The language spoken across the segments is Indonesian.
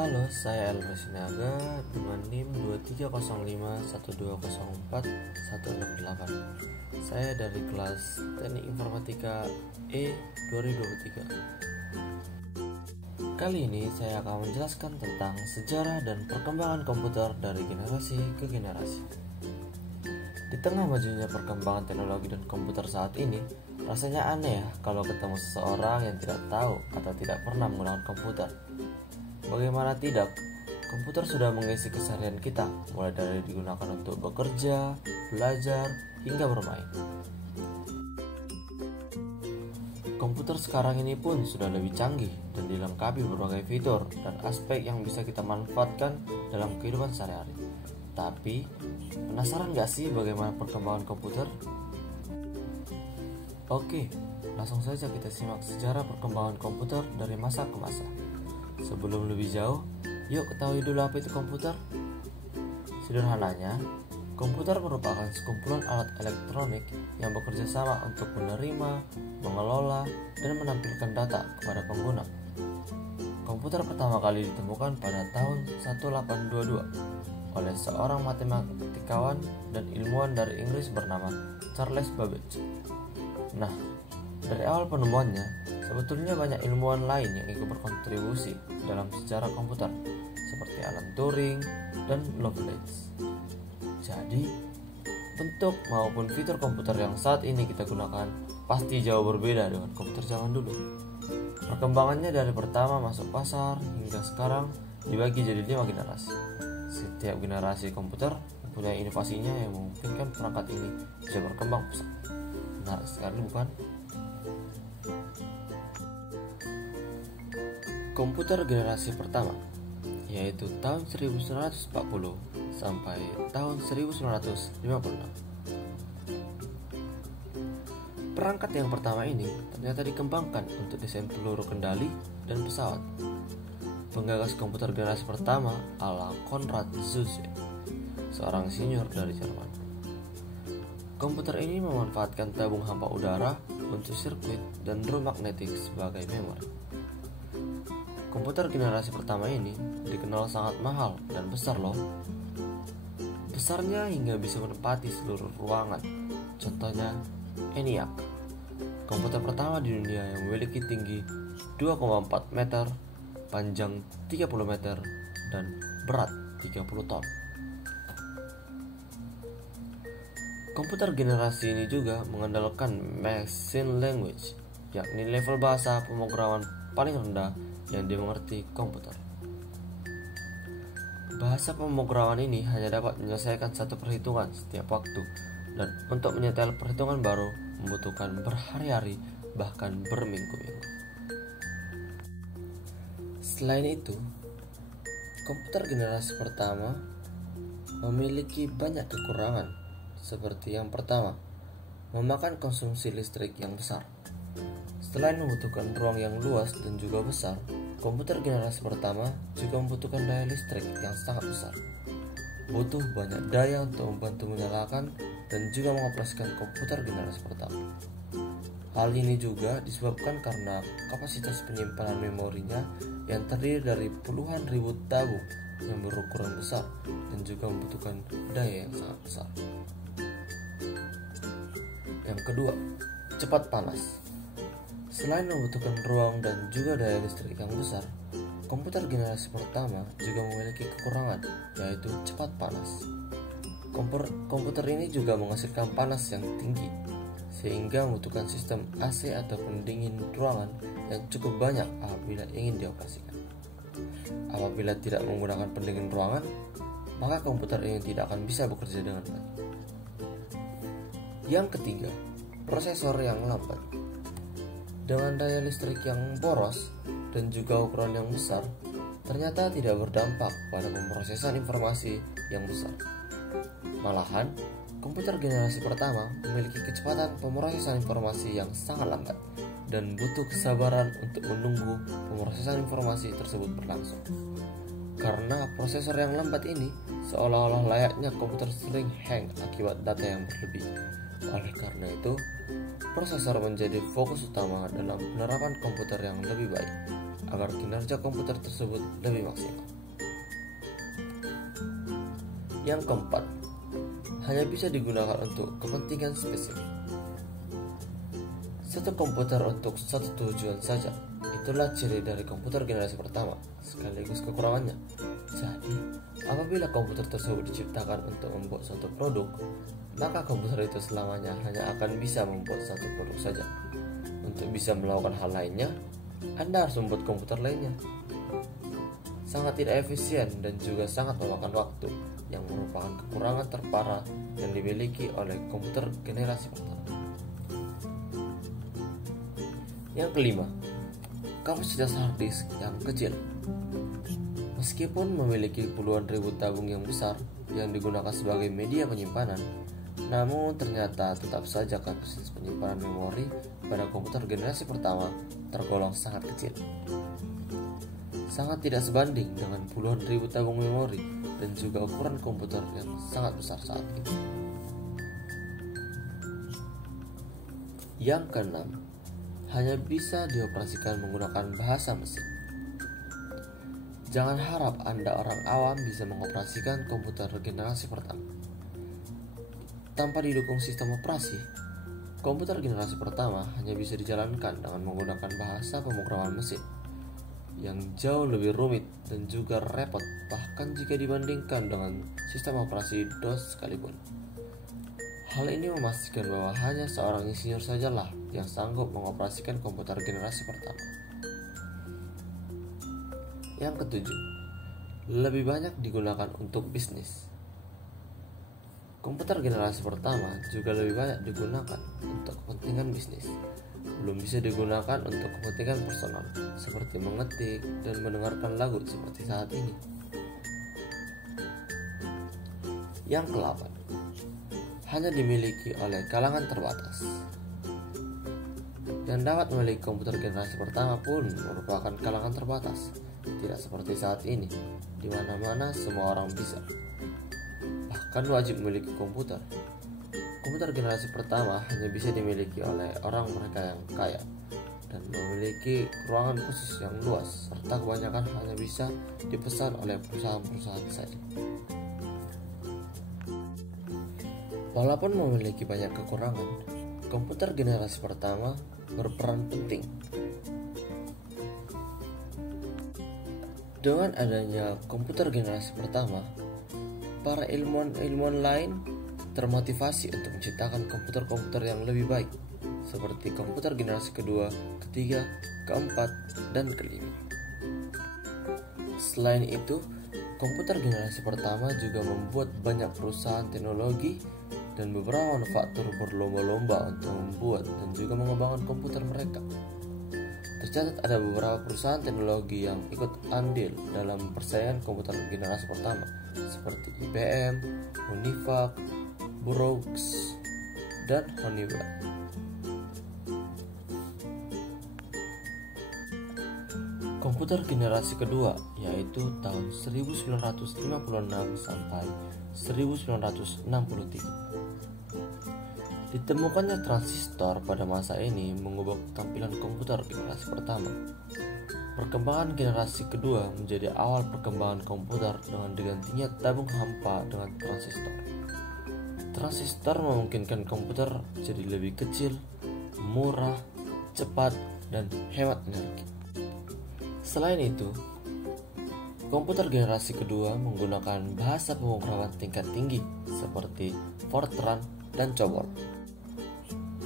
Halo, saya Elmer Sinaga dengan NIM 23051204-168. Saya dari kelas Teknik Informatika E 2023. Kali ini saya akan menjelaskan tentang sejarah dan perkembangan komputer dari generasi ke generasi. Di tengah majunya perkembangan teknologi dan komputer saat ini, rasanya aneh ya kalau ketemu seseorang yang tidak tahu atau tidak pernah menggunakan komputer. Bagaimana tidak, komputer sudah mengisi keseharian kita, mulai dari digunakan untuk bekerja, belajar, hingga bermain. Komputer sekarang ini pun sudah lebih canggih dan dilengkapi berbagai fitur dan aspek yang bisa kita manfaatkan dalam kehidupan sehari-hari. Tapi, penasaran gak sih bagaimana perkembangan komputer? Oke, langsung saja kita simak sejarah perkembangan komputer dari masa ke masa. Sebelum lebih jauh, yuk ketahui dulu apa itu komputer. Sederhananya, komputer merupakan sekumpulan alat elektronik yang bekerja sama untuk menerima, mengelola, dan menampilkan data kepada pengguna. Komputer pertama kali ditemukan pada tahun 1822 oleh seorang matematikawan dan ilmuwan dari Inggris bernama Charles Babbage. Nah, dari awal penemuannya, sebetulnya banyak ilmuwan lain yang ikut berkontribusi dalam sejarah komputer, seperti Alan Turing dan Lovelace. Jadi, bentuk maupun fitur komputer yang saat ini kita gunakan pasti jauh berbeda dengan komputer zaman dulu. Perkembangannya dari pertama masuk pasar hingga sekarang dibagi jadi 5 generasi. Setiap generasi komputer mempunyai inovasinya yang memungkinkan perangkat ini bisa berkembang pesat. Menarik sekali, bukan? Komputer generasi pertama, yaitu tahun 1940 sampai tahun 1956. Perangkat yang pertama ini ternyata dikembangkan untuk desain peluru kendali dan pesawat. Penggagas komputer generasi pertama adalah Konrad Zuse, seorang insinyur dari Jerman. Komputer ini memanfaatkan tabung hampa udara untuk sirkuit dan drum magnetik sebagai memori. Komputer generasi pertama ini dikenal sangat mahal dan besar loh. Besarnya hingga bisa menempati seluruh ruangan. Contohnya ENIAC, komputer pertama di dunia yang memiliki tinggi 2,4 meter, panjang 30 meter, dan berat 30 ton. Komputer generasi ini juga mengandalkan machine language, yakni level bahasa pemrograman paling rendah yang dimengerti komputer. Bahasa pemrograman ini hanya dapat menyelesaikan satu perhitungan setiap waktu, dan untuk menyetel perhitungan baru membutuhkan berhari-hari bahkan berminggu-minggu. Selain itu, komputer generasi pertama memiliki banyak kekurangan, seperti yang pertama, memakan konsumsi listrik yang besar. Selain membutuhkan ruang yang luas dan juga besar, komputer generasi pertama juga membutuhkan daya listrik yang sangat besar. Butuh banyak daya untuk membantu menyalakan dan juga mengoperasikan komputer generasi pertama. Hal ini juga disebabkan karena kapasitas penyimpanan memorinya yang terdiri dari puluhan ribu tabung yang berukuran besar dan juga membutuhkan daya yang sangat besar. Yang kedua, cepat panas. Selain membutuhkan ruang dan juga daya listrik yang besar, komputer generasi pertama juga memiliki kekurangan, yaitu cepat panas. Komputer ini juga menghasilkan panas yang tinggi, sehingga membutuhkan sistem AC atau pendingin ruangan yang cukup banyak apabila ingin dioperasikan. Apabila tidak menggunakan pendingin ruangan, maka komputer ini tidak akan bisa bekerja dengan baik. Yang ketiga, prosesor yang lambat. Dengan daya listrik yang boros dan juga ukuran yang besar, ternyata tidak berdampak pada pemrosesan informasi yang besar. Malahan, komputer generasi pertama memiliki kecepatan pemrosesan informasi yang sangat lambat dan butuh kesabaran untuk menunggu pemrosesan informasi tersebut berlangsung. Karena prosesor yang lambat ini seolah-olah layaknya komputer sering hang akibat data yang berlebih. Oleh karena itu, prosesor menjadi fokus utama dalam penerapan komputer yang lebih baik agar kinerja komputer tersebut lebih maksimal. Yang keempat, hanya bisa digunakan untuk kepentingan spesifik. Satu komputer untuk satu tujuan saja, itulah ciri dari komputer generasi pertama, sekaligus kekurangannya. Jadi, apabila komputer tersebut diciptakan untuk membuat suatu produk, maka komputer itu selamanya hanya akan bisa membuat satu produk saja. Untuk bisa melakukan hal lainnya, Anda harus membuat komputer lainnya. Sangat tidak efisien dan juga sangat memakan waktu, yang merupakan kekurangan terparah yang dimiliki oleh komputer generasi pertama. Yang kelima, kapasitas hard disk yang kecil. Meskipun memiliki puluhan ribu tabung yang besar yang digunakan sebagai media penyimpanan, namun ternyata tetap saja kapasitas penyimpanan memori pada komputer generasi pertama tergolong sangat kecil. Sangat tidak sebanding dengan puluhan ribu tabung memori dan juga ukuran komputer yang sangat besar saat itu. Yang keenam, hanya bisa dioperasikan menggunakan bahasa mesin. Jangan harap Anda orang awam bisa mengoperasikan komputer generasi pertama. Tanpa didukung sistem operasi, komputer generasi pertama hanya bisa dijalankan dengan menggunakan bahasa pemrograman mesin yang jauh lebih rumit dan juga repot, bahkan jika dibandingkan dengan sistem operasi DOS sekalipun. Hal ini memastikan bahwa hanya seorang insinyur sajalah yang sanggup mengoperasikan komputer generasi pertama. Yang ketujuh, lebih banyak digunakan untuk bisnis. Komputer generasi pertama juga lebih banyak digunakan untuk kepentingan bisnis. Belum bisa digunakan untuk kepentingan personal, seperti mengetik dan mendengarkan lagu seperti saat ini. Yang ke-8, hanya dimiliki oleh kalangan terbatas. Yang dapat memiliki komputer generasi pertama pun merupakan kalangan terbatas, tidak seperti saat ini, di mana-mana semua orang bisa, bahkan wajib memiliki komputer. Komputer generasi pertama hanya bisa dimiliki oleh orang mereka yang kaya dan memiliki ruangan khusus yang luas, serta kebanyakan hanya bisa dipesan oleh perusahaan-perusahaan saja. Walaupun memiliki banyak kekurangan, komputer generasi pertama berperan penting. Dengan adanya komputer generasi pertama, para ilmuwan lain termotivasi untuk menciptakan komputer-komputer yang lebih baik, seperti komputer generasi kedua, ketiga, keempat, dan kelima. Selain itu, komputer generasi pertama juga membuat banyak perusahaan teknologi dan beberapa manufaktur berlomba-lomba untuk membuat dan juga mengembangkan komputer mereka. Tercatat ada beberapa perusahaan teknologi yang ikut andil dalam persaingan komputer generasi pertama, seperti IBM, Univac, Brooks, dan Honeywell. Komputer generasi kedua yaitu tahun 1956 sampai 1963. Ditemukannya transistor pada masa ini mengubah tampilan komputer generasi pertama. Perkembangan generasi kedua menjadi awal perkembangan komputer dengan digantinya tabung hampa dengan transistor. Transistor memungkinkan komputer jadi lebih kecil, murah, cepat, dan hemat energi. Selain itu, komputer generasi kedua menggunakan bahasa pemrograman tingkat tinggi seperti Fortran dan COBOL.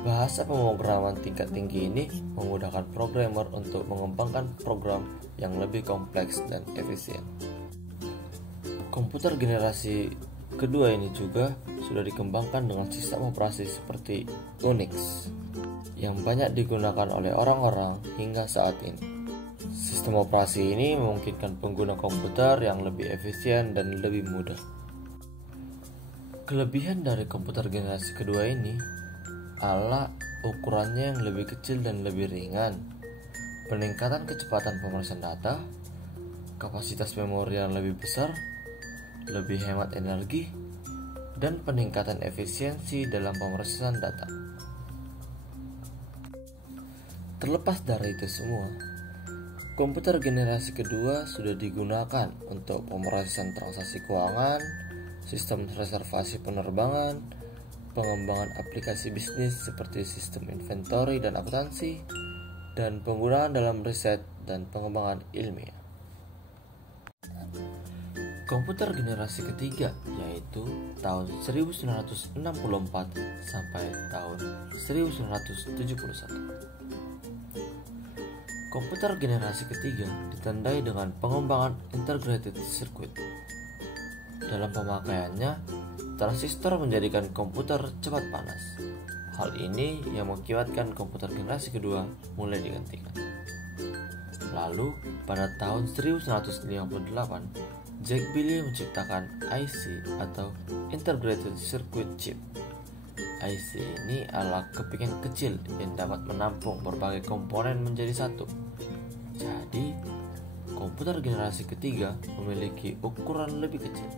Bahasa pemrograman tingkat tinggi ini memudahkan programmer untuk mengembangkan program yang lebih kompleks dan efisien. Komputer generasi kedua ini juga sudah dikembangkan dengan sistem operasi seperti Unix yang banyak digunakan oleh orang-orang hingga saat ini. Sistem operasi ini memungkinkan pengguna komputer yang lebih efisien dan lebih mudah. Kelebihan dari komputer generasi kedua ini adalah ukurannya yang lebih kecil dan lebih ringan, peningkatan kecepatan pemrosesan data, kapasitas memori yang lebih besar, lebih hemat energi, dan peningkatan efisiensi dalam pemrosesan data. Terlepas dari itu semua, Komputer generasi kedua sudah digunakan untuk pemrosesan transaksi keuangan, sistem reservasi penerbangan, pengembangan aplikasi bisnis seperti sistem inventory dan akuntansi, dan penggunaan dalam riset dan pengembangan ilmiah. Komputer generasi ketiga yaitu tahun 1964 sampai tahun 1971. Komputer generasi ketiga ditandai dengan pengembangan integrated circuit. Dalam pemakaiannya, transistor menjadikan komputer cepat panas. Hal ini yang mengakibatkan komputer generasi kedua mulai digantikan. Lalu, pada tahun 1958, Jack Billy menciptakan IC atau Integrated Circuit Chip. IC ini adalah kepingan kecil yang dapat menampung berbagai komponen menjadi satu. Jadi, komputer generasi ketiga memiliki ukuran lebih kecil,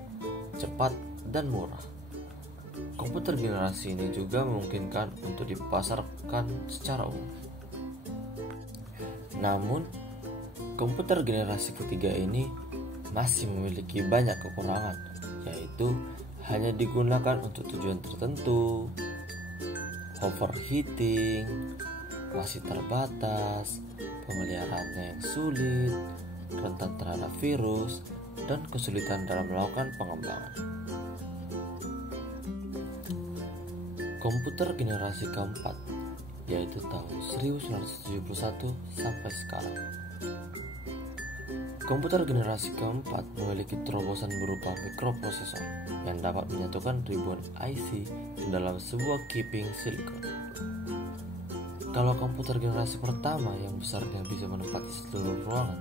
cepat, dan murah. Komputer generasi ini juga memungkinkan untuk dipasarkan secara umum. Namun, komputer generasi ketiga ini masih memiliki banyak kekurangan, yaitu hanya digunakan untuk tujuan tertentu, overheating, masih terbatas, pemeliharaannya yang sulit, rentan terhadap virus, dan kesulitan dalam melakukan pengembangan. Komputer generasi keempat, yaitu tahun 1971 sampai sekarang. Komputer generasi keempat memiliki terobosan berupa mikroprosesor yang dapat menyatukan ribuan IC ke dalam sebuah kiping silikon. Kalau komputer generasi pertama yang besarnya bisa menempati seluruh ruangan,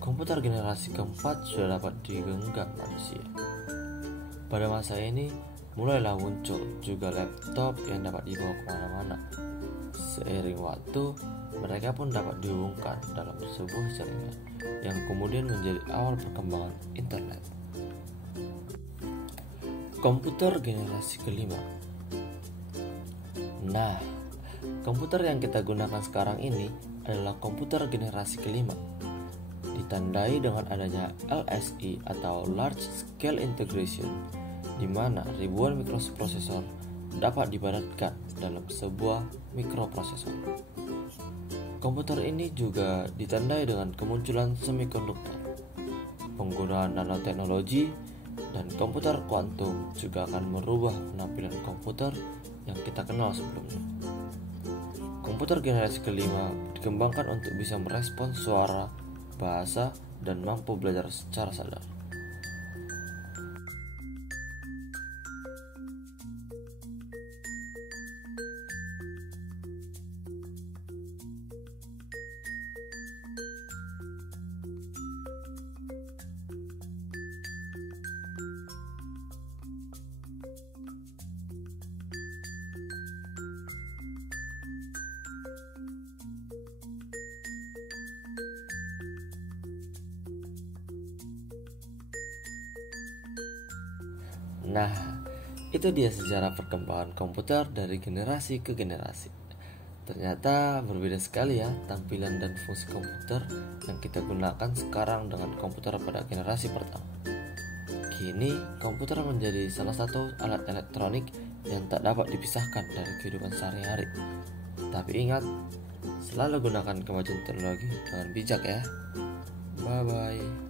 komputer generasi keempat sudah dapat digenggam manusia. Pada masa ini, mulailah muncul juga laptop yang dapat dibawa kemana-mana. Seiring waktu, mereka pun dapat dihubungkan dalam sebuah jaringan yang kemudian menjadi awal perkembangan internet. Komputer generasi kelima. Nah, komputer yang kita gunakan sekarang ini adalah komputer generasi kelima. Ditandai dengan adanya LSI atau Large Scale Integration, di mana ribuan mikroprosesor dapat dipadatkan dalam sebuah mikroprosesor. Komputer ini juga ditandai dengan kemunculan semikonduktor. Penggunaan nanoteknologi dan komputer kuantum juga akan merubah penampilan komputer yang kita kenal sebelumnya. Komputer generasi kelima dikembangkan untuk bisa merespons suara, bahasa, dan mampu belajar secara sadar. Nah, itu dia sejarah perkembangan komputer dari generasi ke generasi. Ternyata berbeda sekali ya tampilan dan fungsi komputer yang kita gunakan sekarang dengan komputer pada generasi pertama. Kini, komputer menjadi salah satu alat elektronik yang tak dapat dipisahkan dari kehidupan sehari-hari. Tapi ingat, selalu gunakan kemajuan teknologi dengan bijak ya. Bye-bye.